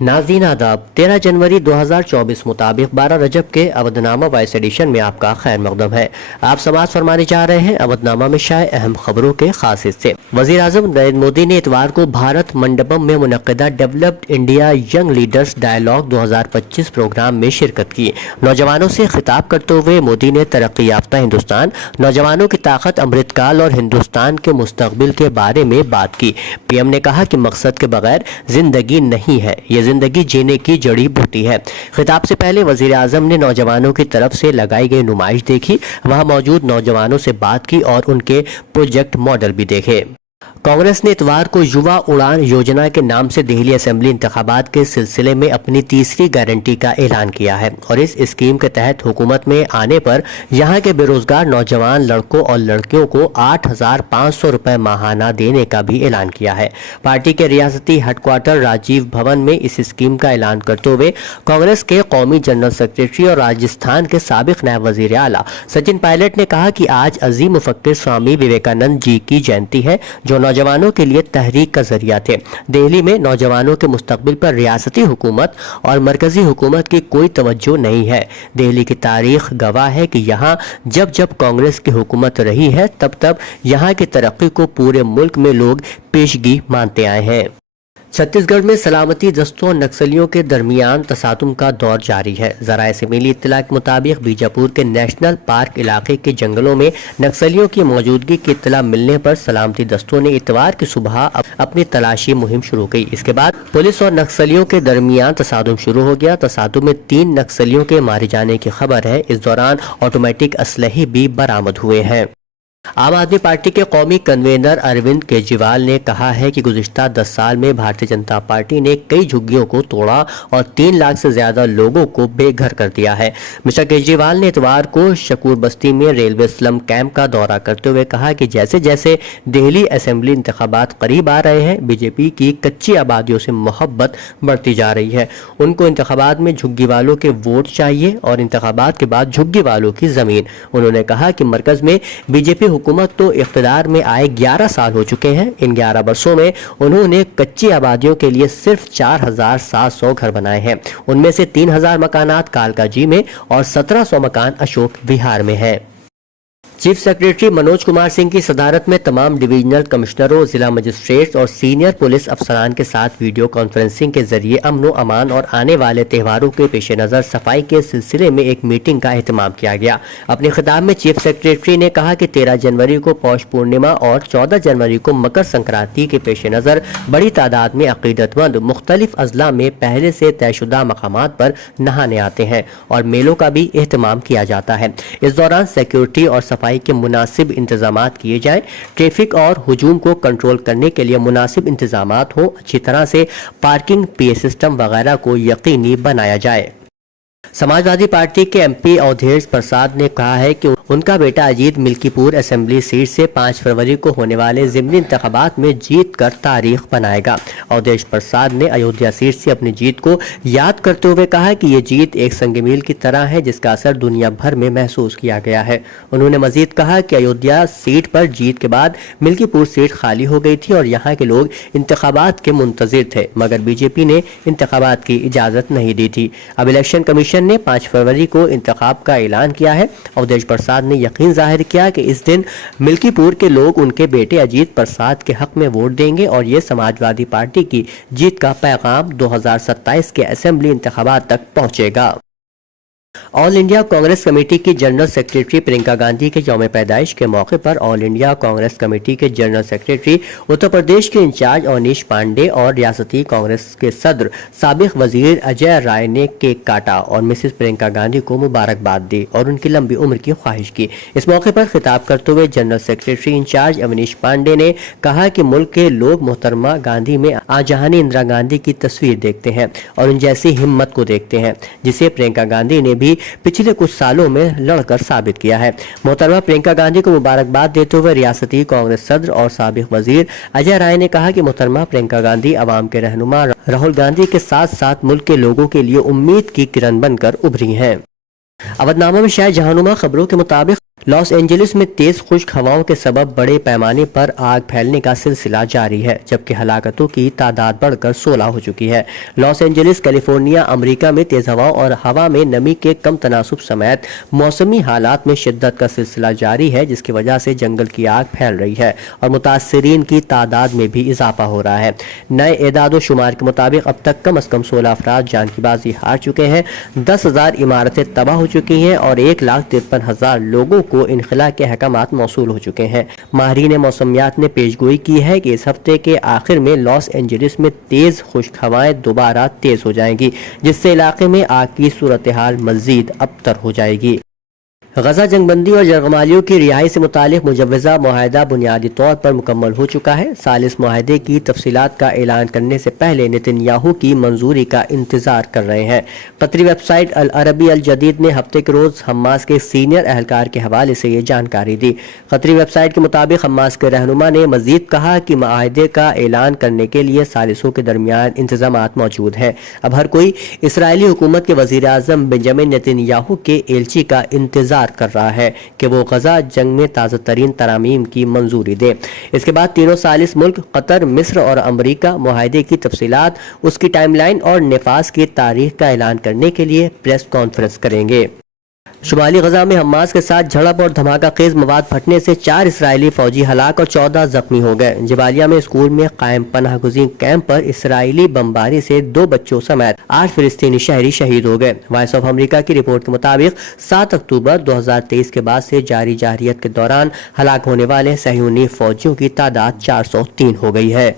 नाज़रीन आदाब, 13 जनवरी 2024 मुताबिक 12 रजब के अवधनामा वॉइस एडिशन में आपका खैर मकदम है। आप समाअत फरमाने जा रहे हैं अवधनामा में शाये अहम खबरों के खास हिस्से। वज़ीर आज़म नरेंद्र मोदी ने इतवार को भारत मंडपम में मुनक्किदा developed India young leaders dialogue 2025 programme में शिरकत की। नौजवानों से खिताब करते हुए मोदी ने तरक्की याफ्ता हिंदुस्तान, नौजवानों की ताकत, अमृतकाल और हिंदुस्तान के मुस्तकबिल के बारे में बात की। पीएम ने कहा कि मकसद के बगैर जिंदगी नहीं है, ये जिंदगी जीने की जड़ी बूटी है। खिताब से पहले वजीर आजम ने नौजवानों की तरफ से लगाई गई नुमाइश देखी, वहां मौजूद नौजवानों से बात की और उनके प्रोजेक्ट मॉडल भी देखे। कांग्रेस ने इतवार को युवा उड़ान योजना के नाम से दिल्ली असेंबली इंतखाबात के सिलसिले में अपनी तीसरी गारंटी का ऐलान किया है और इस स्कीम के तहत हुकूमत में आने पर यहां के बेरोजगार नौजवान लड़कों और लड़कियों को 8,500 रुपए माहाना देने का भी ऐलान किया है। पार्टी के रियासती हेडक्वार्टर राजीव भवन में इस स्कीम का ऐलान करते हुए कांग्रेस के कौमी जनरल सेक्रेटरी और राजस्थान के साबिक नायब वजीर आला सचिन पायलट ने कहा कि आज अजीम मुफक्किर स्वामी विवेकानंद जी की जयंती है, जो नौजवानों के लिए तहरीक का जरिया थे। दिल्ली में नौजवानों के मुस्तकबिल पर रियासती हुकूमत और मरकजी हुकूमत की कोई तवज्जो नहीं है। दिल्ली की तारीख गवाह है कि यहाँ जब जब कांग्रेस की हुकूमत रही है तब तब यहाँ की तरक्की को पूरे मुल्क में लोग पेशगी मानते आए हैं। छत्तीसगढ़ में सलामती दस्तों और नक्सलियों के दरमियान तसादुम का दौर जारी है। जराये से मिली इत्तला के मुताबिक बीजापुर के नेशनल पार्क इलाके के जंगलों में नक्सलियों की मौजूदगी की इत्तला मिलने पर सलामती दस्तों ने इतवार की सुबह अपनी तलाशी मुहिम शुरू की। इसके बाद पुलिस और नक्सलियों के दरमियान तसादुम शुरू हो गया। तसादुम में 3 नक्सलियों के मारे जाने की खबर है। इस दौरान ऑटोमेटिक असलहे भी बरामद हुए हैं। आम आदमी पार्टी के कौमी कन्वेनर अरविंद केजरीवाल ने कहा है कि गुज़िश्ता 10 साल में भारतीय जनता पार्टी ने कई झुग्गियों को तोड़ा और 3 लाख से ज्यादा लोगों को बेघर कर दिया है। मिस्टर केजरीवाल ने इतवार को शकूर बस्ती में रेलवे स्लम कैंप का दौरा करते हुए कहा कि जैसे जैसे दिल्ली असेंबली इंतखाबात करीब आ रहे हैं, बीजेपी की कच्ची आबादियों से मोहब्बत बढ़ती जा रही है। उनको इंतखाबात में झुग्गी वालों के वोट चाहिए और इंतखाबात के बाद झुग्गी वालों की जमीन। उन्होंने कहा कि मरकज में बीजेपी हुकूमत तो इख्तिदार में आए 11 साल हो चुके हैं। इन 11 वर्षों में उन्होंने कच्ची आबादियों के लिए सिर्फ 4,700 घर बनाए हैं। उनमें से 3,000 मकानात कालकाजी में और 1,700 मकान अशोक विहार में है। चीफ सेक्रेटरी मनोज कुमार सिंह की सदारत में तमाम डिवीजनल कमिश्नरों, जिला मजिस्ट्रेट्स और सीनियर पुलिस अफसरान के साथ वीडियो कॉन्फ्रेंसिंग के जरिए अमन व अमान और आने वाले त्योहारों के पेश नज़र सफाई के सिलसिले में एक मीटिंग का एहतमाम किया गया। अपने खिताब में चीफ सेक्रेटरी ने कहा कि 13 जनवरी को पौष पूर्णिमा और 14 जनवरी को मकर संक्रांति के पेश नज़र बड़ी तादाद में अकीदतमंद मुख्तलिफ अजला में पहले से तयशुदा मकामात पर नहाने आते हैं और मेलों का भी एहतमाम किया जाता है। इस दौरान सिक्योरिटी और सफाई के मुनासिब इंतजामात किए जाएं। ट्रैफिक और हुजूम को कंट्रोल करने के लिए मुनासिब इंतजामात हो। अच्छी तरह से पार्किंग, पीए सिस्टम वगैरह को यकीनी बनाया जाए। समाजवादी पार्टी के एमपी अवधेश प्रसाद ने कहा है कि उनका बेटा अजीत मिल्कीपुर असेंबली सीट से 5 फरवरी को होने वाले ज़िमनी इंतखाबात में जीत कर तारीख बनाएगा। अवधेश प्रसाद ने अयोध्या सीट से अपनी जीत को याद करते हुए कहा कि ये जीत एक संगमील की तरह है जिसका असर दुनिया भर में महसूस किया गया है। उन्होंने मजीद कहा कि अयोध्या सीट पर जीत के बाद मिल्कीपुर सीट खाली हो गई थी और यहाँ के लोग इंतखाबात के मुंतजिर थे, मगर बीजेपी ने इंतखाबात की इजाज़त नहीं दी थी। अब इलेक्शन कमीशन ने 5 फरवरी को इंतखाब का ऐलान किया है। अवधेश प्रसाद ने यकीन जाहिर किया कि इस दिन मिल्कीपुर के लोग उनके बेटे अजीत प्रसाद के हक में वोट देंगे और ये समाजवादी पार्टी की जीत का पैगाम 2027 के असेंबली इंतखाबात तक पहुंचेगा। ऑल इंडिया कांग्रेस कमेटी की जनरल सेक्रेटरी प्रियंका गांधी के यौम पैदाइश के मौके पर ऑल इंडिया कांग्रेस कमेटी के जनरल सेक्रेटरी उत्तर प्रदेश के इंचार्ज अवनीश पांडे और रियासती कांग्रेस के सदर साबिक वजीर अजय राय ने केक काटा और मिसेस प्रियंका गांधी को मुबारकबाद दी और उनकी लंबी उम्र की ख्वाहिश की। इस मौके पर खिताब करते हुए general secretary in charge Avnish Pandey ने कहा कि मुल्क के लोग मोहतरमा गांधी में आजहानी इंदिरा गांधी की तस्वीर देखते हैं और उन जैसी हिम्मत को देखते हैं जिसे प्रियंका गांधी ने भी पिछले कुछ सालों में लड़कर साबित किया है। मोहतरमा प्रियंका गांधी को मुबारकबाद देते हुए रियासती कांग्रेस सदर और साबिक वजीर अजय राय ने कहा कि मोहतरमा प्रियंका गांधी अवाम के रहनुमा राहुल गांधी के साथ साथ मुल्क के लोगों के लिए उम्मीद की किरण बनकर उभरी हैं। अवधनामा में शायद जहानुमा खबरों के मुताबिक लॉस एंजलिस में तेज खुश्क हवाओं के सबब बड़े पैमाने पर आग फैलने का सिलसिला जारी है, जबकि हलाकतों की तादाद बढ़कर 16 हो चुकी है। लॉस एंजलिस कैलिफोर्निया अमेरिका में तेज हवाओं और हवा में नमी के कम तनासुब समेत मौसमी हालात में शिद्दत का सिलसिला जारी है, जिसकी वजह से जंगल की आग फैल रही है और मुतासरीन की तादाद में भी इजाफा हो रहा है। नए एदाद शुमार के मुताबिक अब तक कम अज कम 16 अफराद जान की बाजी हार चुके हैं, 10,000 इमारतें तबाह हो चुकी हैं और 1,53,000 लोगों को इनखला के अहकामात मौसूल हो चुके हैं। माहिरीन मौसमियात ने पेशगोई की है कि इस हफ्ते के आखिर में लॉस एंजलिस में तेज खुश्क हवाएं दोबारा तेज हो जाएंगी, जिससे इलाके में आग की सूरत हाल मजीद अबतर हो जाएगी। गजा जंगबंदी और जरगमालियों की रिहाई से मुतालिक मुजव्वज़ा मुआहदा बुनियादी तौर पर मुकम्मल हो चुका है। सालिस मुआहदे की तफसीलात का ऐलान करने से पहले नेतन्याहू की मंजूरी का इंतजार कर रहे हैं। कतरी वेबसाइट अल अरबी अल जदीद ने हफ्ते के रोज हमास के सीनियर अहलकार के हवाले से ये जानकारी दी। कतरी वेबसाइट के मुताबिक हमास के रहनुमा ने मजीद कहा कि मुआहदे का ऐलान करने के लिए सालिसों के दरमियान इंतजामात मौजूद हैं। अब हर कोई इसराइली हुकूमत के वजीर आजम बेंजामिन नेतन्याहू के एलची का इंतजार कर रहा है कि वो गजा जंग में ताज़ा तरीन तरामीम की मंजूरी दे। इसके बाद तीनों सालिस मुल्क कतर, मिस्र और अमरीका मुआहदे की तफसीलात, उसकी टाइमलाइन और नफाज की तारीख का ऐलान करने के लिए प्रेस कॉन्फ्रेंस करेंगे। शुमाली गजा में हमास के साथ झड़प और धमाका खेज मवाद फटने से 4 इसराइली फौजी हलाक और 14 जख्मी हो गए। जबालिया में स्कूल में कायम पनाह गुज़ीर कैंप पर इसराइली बमबारी से 2 बच्चों समेत 8 फिलिस्तीनी शहरी शहीद हो गए। वॉइस ऑफ अमेरिका की रिपोर्ट के मुताबिक 7 अक्टूबर 2023 के बाद से जारी जारहियत के दौरान हलाक होने वाले सहयूनी फौजियों की तादाद 403 हो गई है।